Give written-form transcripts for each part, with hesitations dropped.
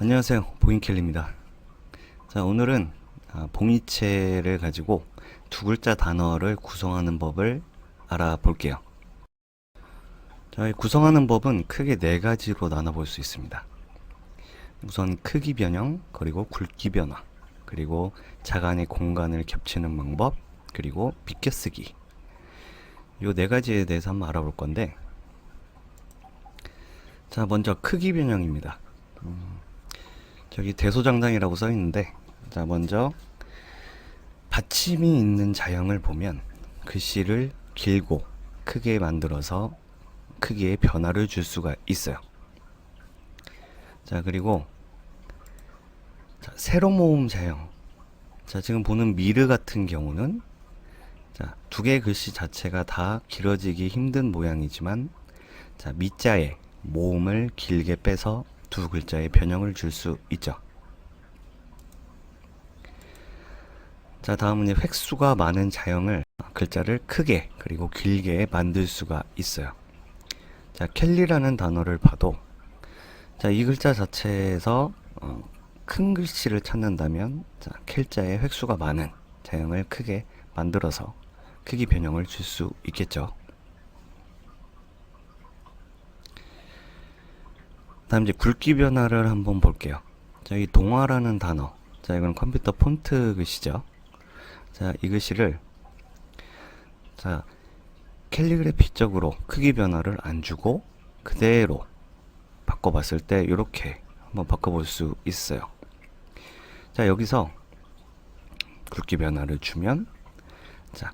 안녕하세요, 보잉켈리입니다. 자, 오늘은 봉이체를 가지고 두 글자 단어를 구성하는 법을 알아볼게요. 자, 이 구성하는 법은 크게 네 가지로 나눠볼 수 있습니다. 우선 크기 변형, 그리고 굵기 변화, 그리고 자간의 공간을 겹치는 방법, 그리고 비껴쓰기. 이 네 가지에 대해서 한번 알아볼 건데, 자, 먼저 크기 변형입니다. 저기 대소장장이라고 써 있는데, 자, 먼저 받침이 있는 자형을 보면 글씨를 길고 크게 만들어서 크기의 변화를 줄 수가 있어요. 자, 그리고 자, 세로 모음 자형. 자, 지금 보는 미르 같은 경우는 자, 두 개의 글씨 자체가 다 길어지기 힘든 모양이지만 자, 미자에 모음을 길게 빼서 두 글자의 변형을 줄 수 있죠. 자, 다음은 이제 획수가 많은 자형을 글자를 크게 그리고 길게 만들 수가 있어요. 자, 켈리라는 단어를 봐도 자, 이 글자 자체에서 큰 글씨를 찾는다면 자, 켈자의 획수가 많은 자형을 크게 만들어서 크기 변형을 줄 수 있겠죠. 다음 이제 굵기 변화를 한번 볼게요. 자, 이 동화라는 단어. 자, 이건 컴퓨터 폰트 글씨죠. 자, 이 글씨를 자, 캘리그래피적으로 크기 변화를 안 주고 그대로 바꿔봤을 때 이렇게 한번 바꿔볼 수 있어요. 자, 여기서 굵기 변화를 주면 자,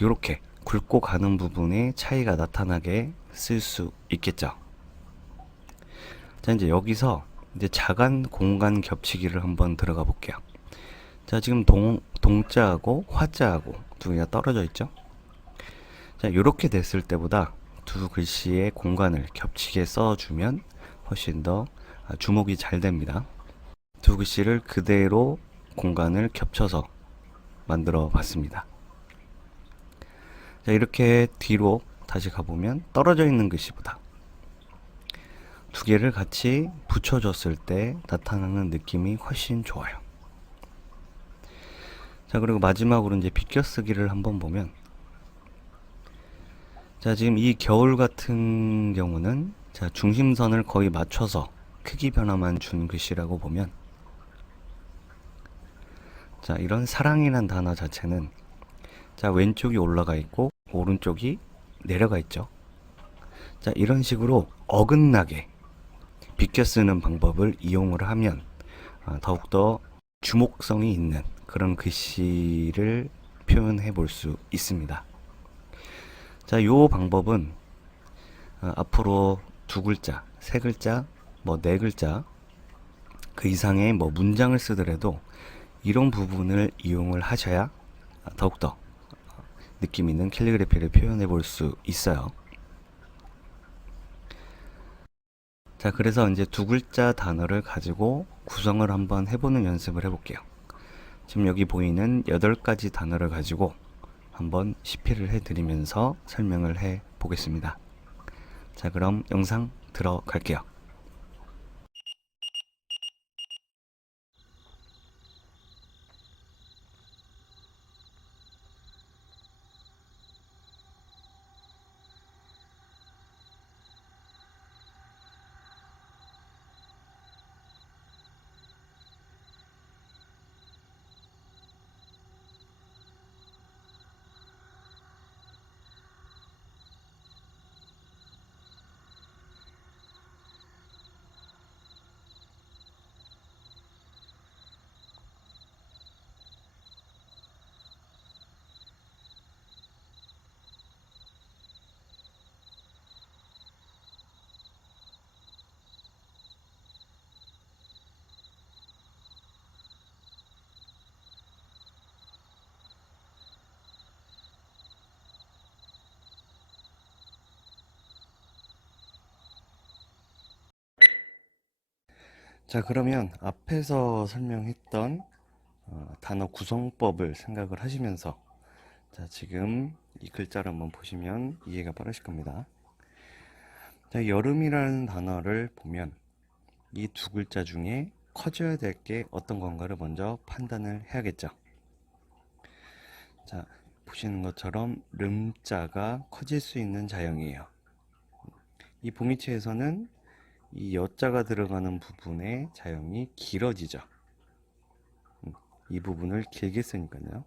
이렇게 굵고 가는 부분에 차이가 나타나게 쓸 수 있겠죠. 자, 이제 여기서 이제 자간 공간 겹치기를 한번 들어가 볼게요. 자, 지금 동자하고 화자하고 두 개가 떨어져 있죠. 자, 이렇게 됐을 때보다 두 글씨의 공간을 겹치게 써주면 훨씬 더 주목이 잘 됩니다. 두 글씨를 그대로 공간을 겹쳐서 만들어 봤습니다. 자, 이렇게 뒤로 다시 가보면 떨어져 있는 글씨보다 두 개를 같이 붙여줬을 때 나타나는 느낌이 훨씬 좋아요. 자, 그리고 마지막으로 이제 비껴쓰기를 한번 보면 자, 지금 이 겨울 같은 경우는 자, 중심선을 거의 맞춰서 크기 변화만 준 글씨라고 보면 자, 이런 사랑이란 단어 자체는 자, 왼쪽이 올라가 있고 오른쪽이 내려가 있죠. 자, 이런 식으로 어긋나게 비껴 쓰는 방법을 이용을 하면 더욱더 주목성이 있는 그런 글씨를 표현해 볼 수 있습니다. 자, 요 방법은 앞으로 두 글자, 세 글자, 뭐 네 글자 그 이상의 뭐 문장을 쓰더라도 이런 부분을 이용을 하셔야 더욱더 느낌 있는 캘리그래피를 표현해 볼 수 있어요. 자, 그래서 이제 두 글자 단어를 가지고 구성을 한번 해보는 연습을 해볼게요. 지금 여기 보이는 8가지 단어를 가지고 한번 시필을 해드리면서 설명을 해 보겠습니다. 자, 그럼 영상 들어갈게요. 자, 그러면 앞에서 설명했던 단어 구성법을 생각을 하시면서 자, 지금 이 글자를 한번 보시면 이해가 빠르실 겁니다. 자, 여름이라는 단어를 보면 이 두 글자 중에 커져야 될 게 어떤 건가를 먼저 판단을 해야겠죠. 자, 보시는 것처럼 름자가 커질 수 있는 자형이에요. 이 봉이체에서는 이 여자가 들어가는 부분의 자형이 길어지죠. 이 부분을 길게 쓰니까요.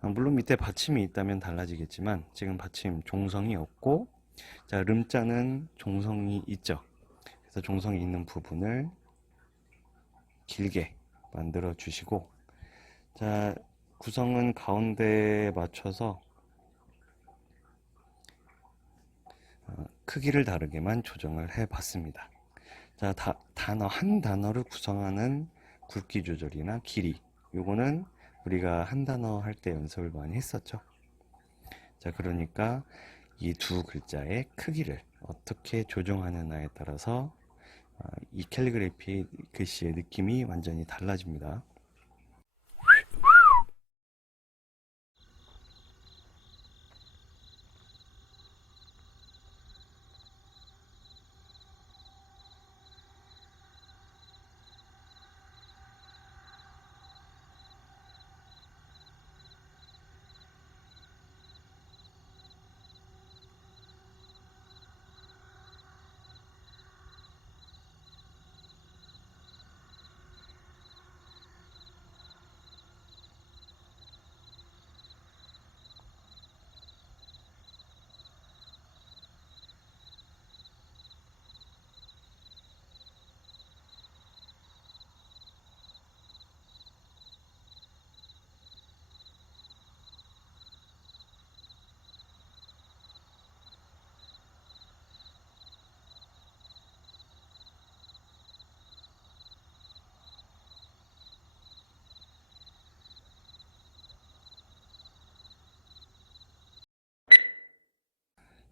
물론 밑에 받침이 있다면 달라지겠지만 지금 받침 종성이 없고, 자, 름자는 종성이 있죠. 그래서 종성이 있는 부분을 길게 만들어 주시고, 자, 구성은 가운데에 맞춰서 크기를 다르게만 조정을 해 봤습니다. 자, 단어 한 단어를 구성하는 굵기 조절이나 길이, 요거는 우리가 한 단어 할 때 연습을 많이 했었죠. 자, 그러니까 이 두 글자의 크기를 어떻게 조정하느냐에 따라서 이 캘리그래피 글씨의 느낌이 완전히 달라집니다.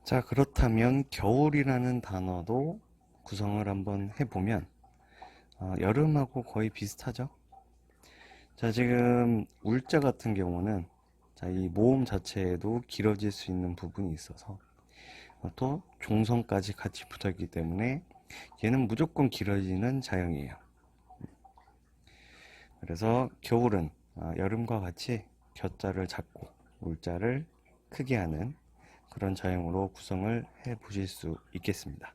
자, 그렇다면 겨울이라는 단어도 구성을 한번 해보면 여름하고 거의 비슷하죠. 자, 지금 울자 같은 경우는, 자, 이 모음 자체에도 길어질 수 있는 부분이 있어서 또 종성까지 같이 붙었기 때문에 얘는 무조건 길어지는 자형이에요. 그래서 겨울은 여름과 같이 겨자를 작고 울자를 크게 하는 그런 자형으로 구성을 해 보실 수 있겠습니다.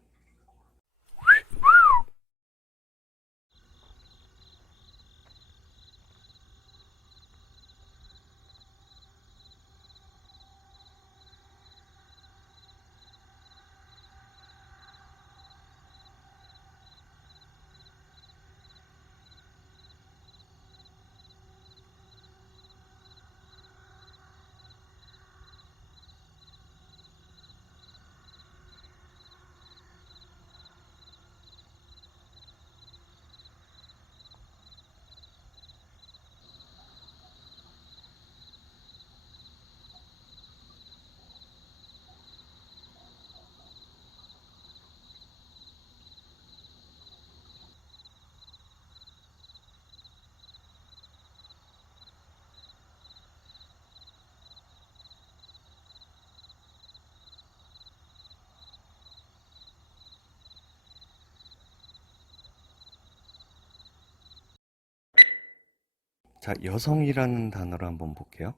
자, 여성이라는 단어를 한번 볼게요.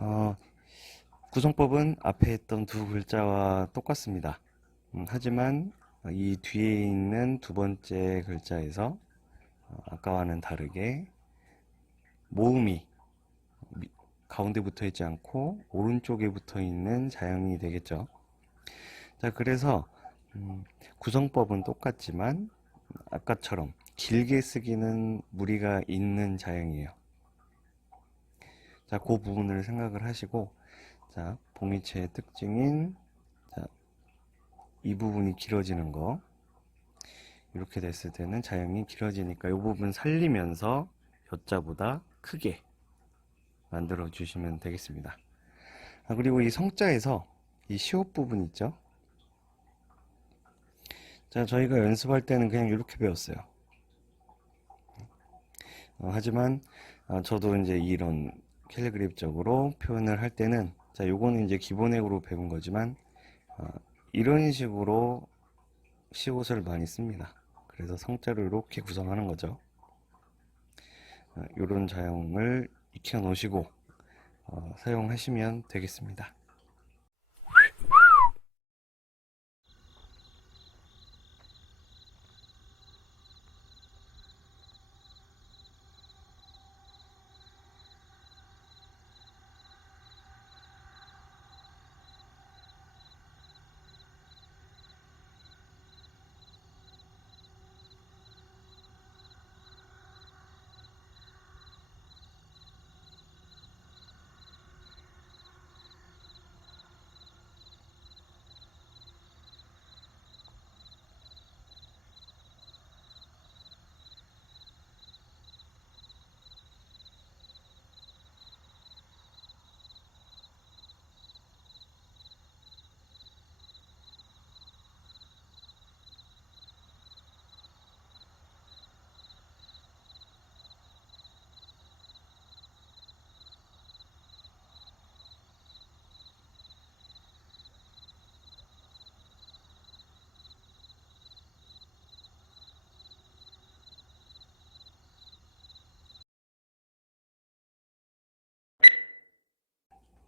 어, 구성법은 앞에 했던 두 글자와 똑같습니다. 하지만 이 뒤에 있는 두 번째 글자에서 아까와는 다르게 모음이 가운데 붙어 있지 않고 오른쪽에 붙어 있는 자형이 되겠죠. 자, 그래서 구성법은 똑같지만 아까처럼 길게 쓰기는 무리가 있는 자형이에요. 자, 그 부분을 생각을 하시고, 자, 봉이체의 특징인, 자, 이 부분이 길어지는 거, 이렇게 됐을 때는 자형이 길어지니까 이 부분 살리면서 여자보다 크게 만들어 주시면 되겠습니다. 그리고 이 성자에서 이 시옷 부분 있죠? 자, 저희가 연습할 때는 그냥 이렇게 배웠어요. 하지만 저도 이제 이런 캘리그래피적으로 표현을 할 때는, 자, 요거는 이제 기본액으로 배운 거지만 이런 식으로 시옷을 많이 씁니다. 그래서 성자로 이렇게 구성하는 거죠. 이런 자형을 익혀 놓으시고 사용하시면 되겠습니다.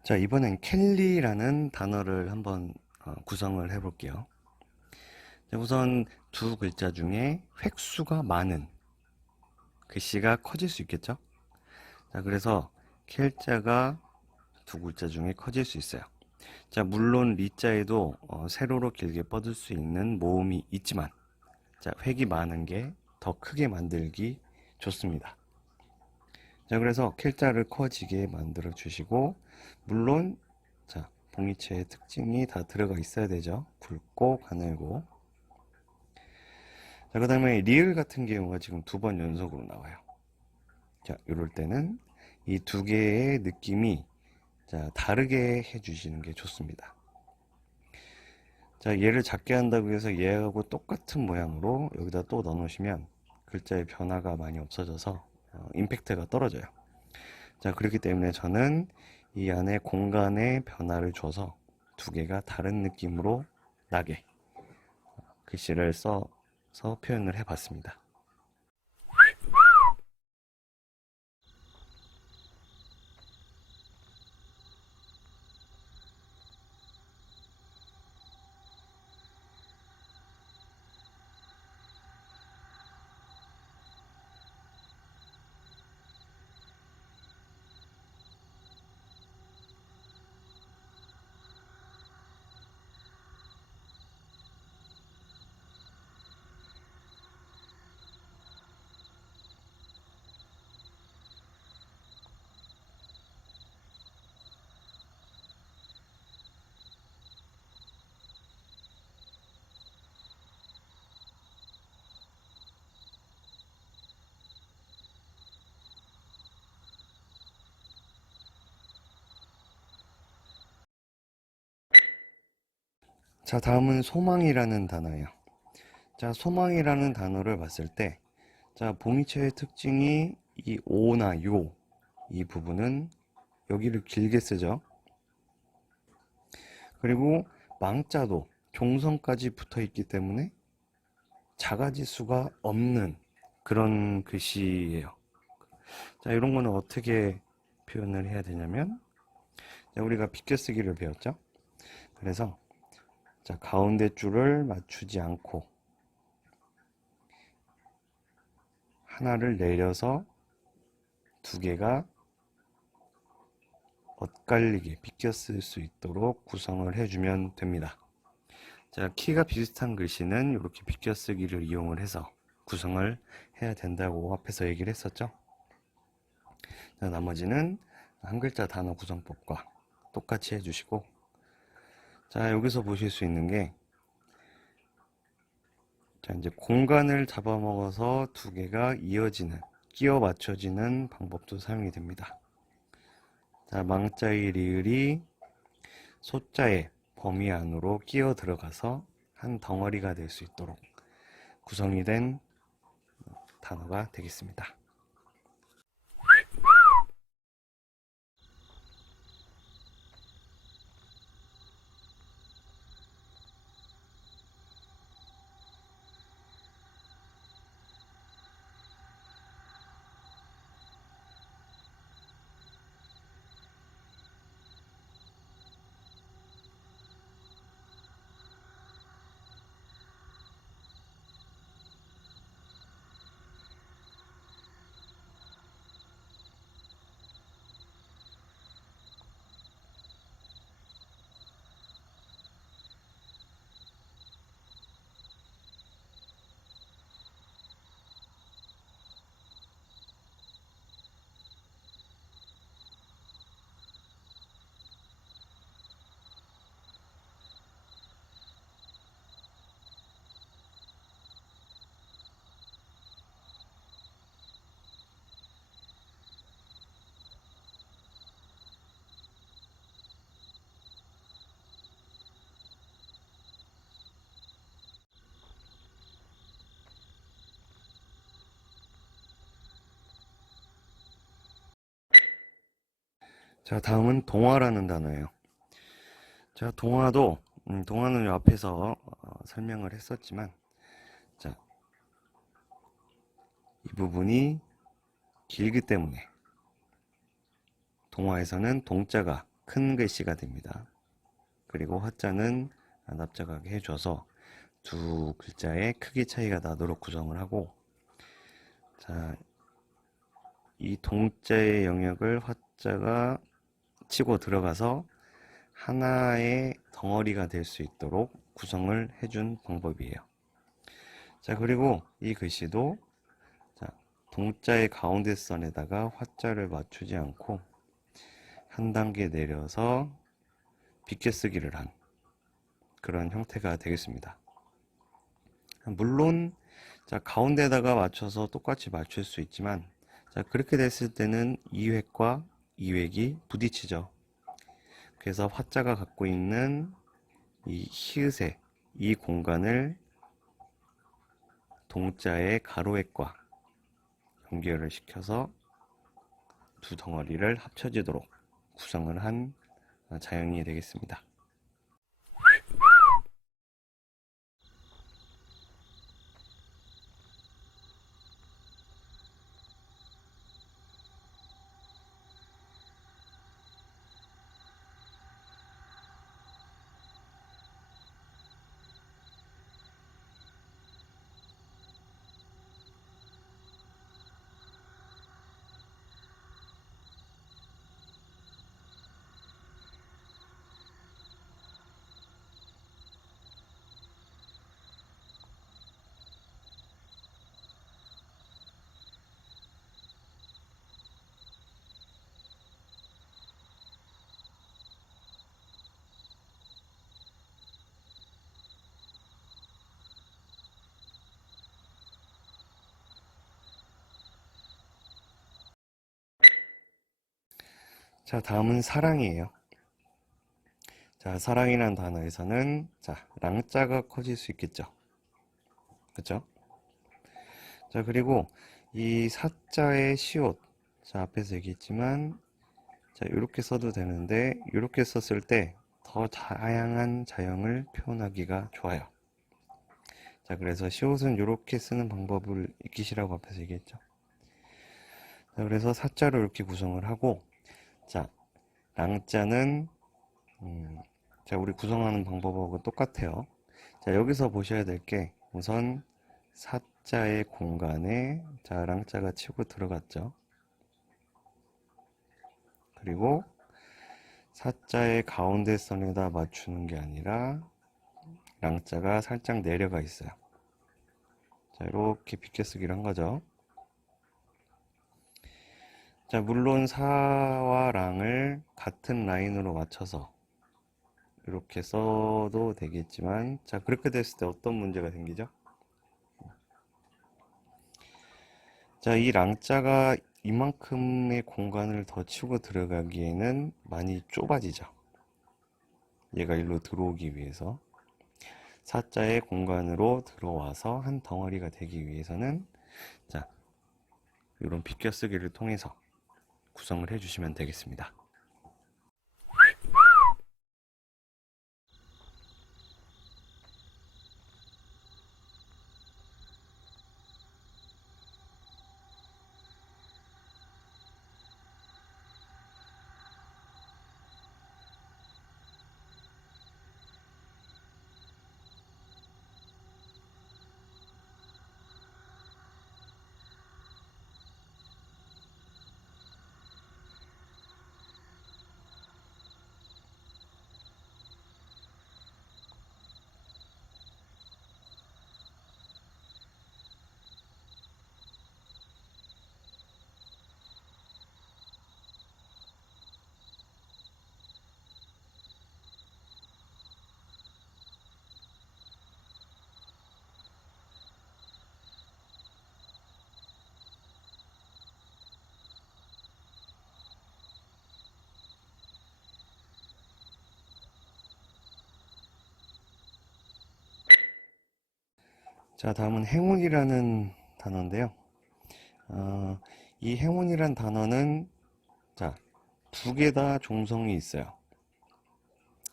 자, 이번엔 켈리라는 단어를 한번 구성을 해 볼게요. 우선 두 글자 중에 획수가 많은 글씨가 커질 수 있겠죠? 자, 그래서 켈자가 두 글자 중에 커질 수 있어요. 자, 물론 리자에도 세로로 길게 뻗을 수 있는 모음이 있지만, 자, 획이 많은 게 더 크게 만들기 좋습니다. 자, 그래서 켈자를 커지게 만들어 주시고, 물론, 자, 봉이체의 특징이 다 들어가 있어야 되죠. 굵고 가늘고. 자, 그 다음에 리을 같은 경우가 지금 두 번 연속으로 나와요. 자, 이럴 때는 이 두 개의 느낌이 자, 다르게 해주시는 게 좋습니다. 자, 얘를 작게 한다고 해서 얘하고 똑같은 모양으로 여기다 또 넣어 놓으시면 글자의 변화가 많이 없어져서 임팩트가 떨어져요. 자, 그렇기 때문에 저는 이 안에 공간에 변화를 줘서 두 개가 다른 느낌으로 나게 글씨를 써서 표현을 해 봤습니다. 자, 다음은 소망이라는 단어예요. 자, 소망이라는 단어를 봤을 때, 자, 봉이체의 특징이 이 오나 요, 이 부분은 여기를 길게 쓰죠. 그리고 망자도 종성까지 붙어 있기 때문에 작아질 수가 없는 그런 글씨예요. 자, 이런 거는 어떻게 표현을 해야 되냐면, 자, 우리가 비껴쓰기를 배웠죠. 그래서 자, 가운데 줄을 맞추지 않고 하나를 내려서 두 개가 엇갈리게 비껴 쓸 수 있도록 구성을 해주면 됩니다. 자, 키가 비슷한 글씨는 이렇게 비껴 쓰기를 이용을 해서 구성을 해야 된다고 앞에서 얘기를 했었죠. 자, 나머지는 한 글자 단어 구성법과 똑같이 해주시고, 자, 여기서 보실 수 있는 게, 자, 이제 공간을 잡아먹어서 두 개가 이어지는, 끼워 맞춰지는 방법도 사용이 됩니다. 자, 망자의 리을이 소자의 범위 안으로 끼어 들어가서 한 덩어리가 될 수 있도록 구성이 된 단어가 되겠습니다. 자, 다음은 동화라는 단어예요. 자, 동화는 요 앞에서 설명을 했었지만, 자, 이 부분이 길기 때문에 동화에서는 동자가 큰 글씨가 됩니다. 그리고 화자는 납작하게 해줘서 두 글자의 크기 차이가 나도록 구성을 하고, 자, 이 동자의 영역을 화자가 치고 들어가서 하나의 덩어리가 될 수 있도록 구성을 해준 방법이에요. 자, 그리고 이 글씨도 자, 동자의 가운데 선에다가 화자를 맞추지 않고 한 단계 내려서 비껴쓰기를 한 그런 형태가 되겠습니다. 물론 자, 가운데다가 맞춰서 똑같이 맞출 수 있지만, 자, 그렇게 됐을 때는 2획과 2획이 부딪히죠. 그래서 화자가 갖고 있는 이 히읗의 이 공간을 동자의 가로획과 연결을 시켜서 두 덩어리를 합쳐지도록 구성을 한 자연이 되겠습니다. 자, 다음은 사랑이에요. 자, 사랑이라는 단어에서는 자, 랑자가 커질 수 있겠죠. 그죠? 자, 그리고 이 사자의 시옷. 자, 앞에서 얘기했지만, 자, 이렇게 써도 되는데, 이렇게 썼을 때 더 다양한 자형을 표현하기가 좋아요. 자, 그래서 시옷은 이렇게 쓰는 방법을 익히시라고 앞에서 얘기했죠. 자, 그래서 사자로 이렇게 구성을 하고, 자, 랑자는, 자, 우리 구성하는 방법하고 똑같아요. 자, 여기서 보셔야 될 게, 우선, 사자의 공간에, 자, 랑자가 치고 들어갔죠. 그리고, 사자의 가운데 선에다 맞추는 게 아니라, 랑자가 살짝 내려가 있어요. 자, 이렇게 비껴쓰기를 한 거죠. 자, 물론 사와 랑을 같은 라인으로 맞춰서 이렇게 써도 되겠지만, 자, 그렇게 됐을 때 어떤 문제가 생기죠? 자, 이 랑자가 이만큼의 공간을 더 치고 들어가기에는 많이 좁아지죠. 얘가 일로 들어오기 위해서. 사자의 공간으로 들어와서 한 덩어리가 되기 위해서는, 자, 이런 비껴쓰기를 통해서 구성을 해주시면 되겠습니다. 자, 다음은 행운이라는 단어인데요. 이 행운이란 단어는, 자, 두 개 다 종성이 있어요.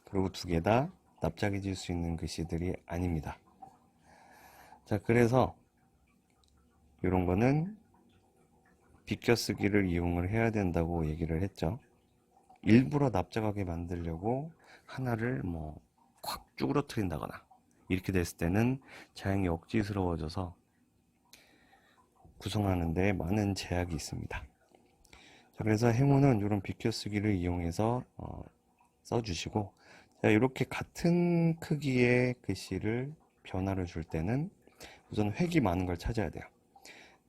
그리고 두 개 다 납작해질 수 있는 글씨들이 아닙니다. 자, 그래서 이런 거는 비껴쓰기를 이용을 해야 된다고 얘기를 했죠. 일부러 납작하게 만들려고 하나를 뭐 콱 쭈그러뜨린다거나 이렇게 됐을 때는 자양이 억지스러워져서 구성하는 데 많은 제약이 있습니다. 자, 그래서 행운은 이런 비껴쓰기를 이용해서 써주시고, 자, 이렇게 같은 크기의 글씨를 변화를 줄 때는 우선 획이 많은 걸 찾아야 돼요.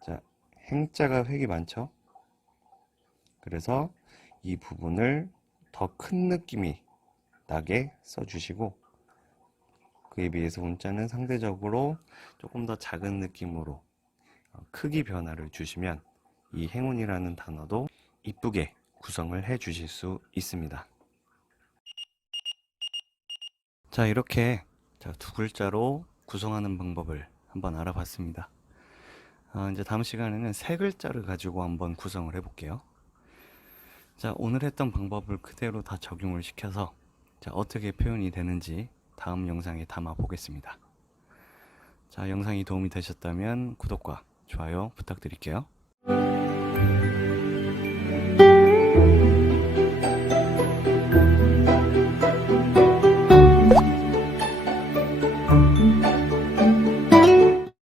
자, 행자가 획이 많죠? 그래서 이 부분을 더 큰 느낌이 나게 써주시고, 그에 비해서 문자는 상대적으로 조금 더 작은 느낌으로 크기 변화를 주시면 이 행운이라는 단어도 이쁘게 구성을 해 주실 수 있습니다. 자, 이렇게 두 글자로 구성하는 방법을 한번 알아봤습니다. 이제 다음 시간에는 세 글자를 가지고 한번 구성을 해볼게요. 자, 오늘 했던 방법을 그대로 다 적용을 시켜서 어떻게 표현이 되는지 다음 영상에 담아 보겠습니다. 자, 영상이 도움이 되셨다면 구독과 좋아요 부탁드릴게요.